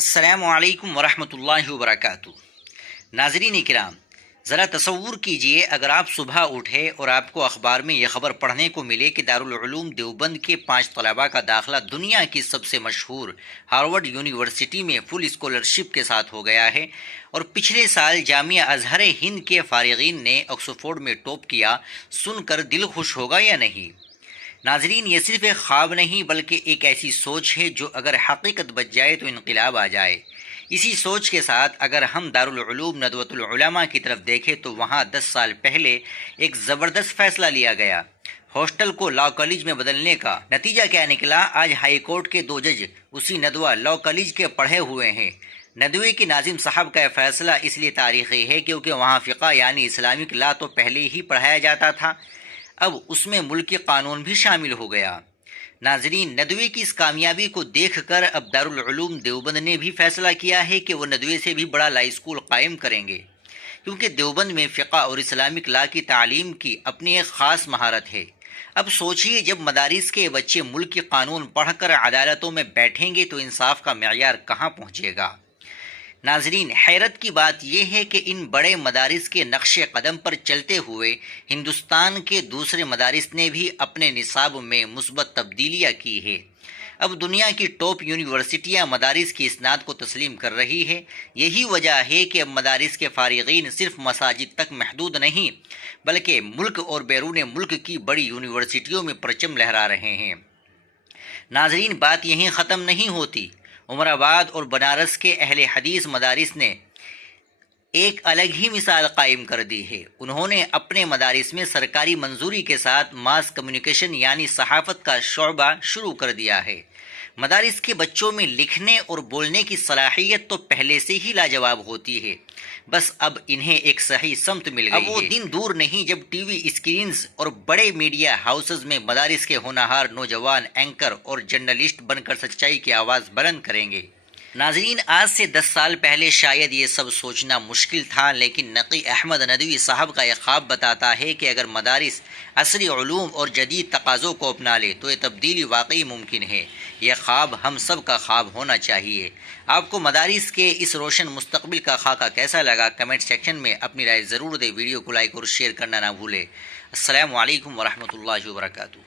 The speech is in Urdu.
السلام علیکم ورحمۃ اللہ وبرکاتہ۔ ناظرین کرام، ذرا تصور کیجئے اگر آپ صبح اٹھے اور آپ کو اخبار میں یہ خبر پڑھنے کو ملے کہ دارالعلوم دیوبند کے 5 طلباء کا داخلہ دنیا کی سب سے مشہور ہارورڈ یونیورسٹی میں فل اسکالرشپ کے ساتھ ہو گیا ہے، اور پچھلے سال جامعہ ازہر ہند کے فارغین نے آکسفورڈ میں ٹاپ کیا۔ سن کر دل خوش ہوگا یا نہیں؟ ناظرین، یہ صرف ایک خواب نہیں بلکہ ایک ایسی سوچ ہے جو اگر حقیقت بچ جائے تو انقلاب آ جائے۔ اسی سوچ کے ساتھ اگر ہم دارالعلوم ندوۃ العلماء کی طرف دیکھیں تو وہاں 10 سال پہلے ایک زبردست فیصلہ لیا گیا، ہاسٹل کو لاء کالج میں بدلنے کا۔ نتیجہ کیا نکلا؟ آج ہائی کورٹ کے 2 جج اسی ندوہ لاء کالج کے پڑھے ہوئے ہیں۔ ندوے کے ناظم صاحب کا یہ فیصلہ اس لیے تاریخی ہے کیونکہ وہاں فقہ یعنی اسلامک لا تو پہلے ہی پڑھایا جاتا تھا، اب اس میں ملکی قانون بھی شامل ہو گیا۔ ناظرین، ندوے کی اس کامیابی کو دیکھ کر اب دارالعلوم دیوبند نے بھی فیصلہ کیا ہے کہ وہ ندوے سے بھی بڑا لا اسکول قائم کریں گے، کیونکہ دیوبند میں فقہ اور اسلامک لا کی تعلیم کی اپنی ایک خاص مہارت ہے۔ اب سوچئے، جب مدارس کے بچے ملکی قانون پڑھ کر عدالتوں میں بیٹھیں گے تو انصاف کا معیار کہاں پہنچے گا؟ ناظرین، حیرت کی بات یہ ہے کہ ان بڑے مدارس کے نقش قدم پر چلتے ہوئے ہندوستان کے دوسرے مدارس نے بھی اپنے نصاب میں مثبت تبدیلیاں کی ہے۔ اب دنیا کی ٹاپ یونیورسٹیاں مدارس کی اسناد کو تسلیم کر رہی ہے۔ یہی وجہ ہے کہ اب مدارس کے فارغین صرف مساجد تک محدود نہیں بلکہ ملک اور بیرون ملک کی بڑی یونیورسٹیوں میں پرچم لہرا رہے ہیں۔ ناظرین، بات یہیں ختم نہیں ہوتی۔ عمر آباد اور بنارس کے اہل حدیث مدارس نے ایک الگ ہی مثال قائم کر دی ہے۔ انہوں نے اپنے مدارس میں سرکاری منظوری کے ساتھ ماس کمیونیکیشن یعنی صحافت کا شعبہ شروع کر دیا ہے۔ مدارس کے بچوں میں لکھنے اور بولنے کی صلاحیت تو پہلے سے ہی لاجواب ہوتی ہے، بس اب انہیں ایک صحیح سمت مل گئی ہے۔ اب وہ دن دور نہیں جب ٹی وی اسکرینز اور بڑے میڈیا ہاؤسز میں مدارس کے ہونہار نوجوان اینکر اور جرنلسٹ بن کر سچائی کی آواز بلند کریں گے۔ ناظرین، آج سے 10 سال پہلے شاید یہ سب سوچنا مشکل تھا، لیکن نقی احمد ندوی صاحب کا یہ خواب بتاتا ہے کہ اگر مدارس عصری علوم اور جدید تقاضوں کو اپنا لے تو یہ تبدیلی واقعی ممکن ہے۔ یہ خواب ہم سب کا خواب ہونا چاہیے۔ آپ کو مدارس کے اس روشن مستقبل کا خاکہ کیسا لگا؟ کمنٹ سیکشن میں اپنی رائے ضرور دیں۔ ویڈیو کو لائک اور شیئر کرنا نہ بھولیں۔ السلام علیکم ورحمۃ اللہ وبرکاتہ۔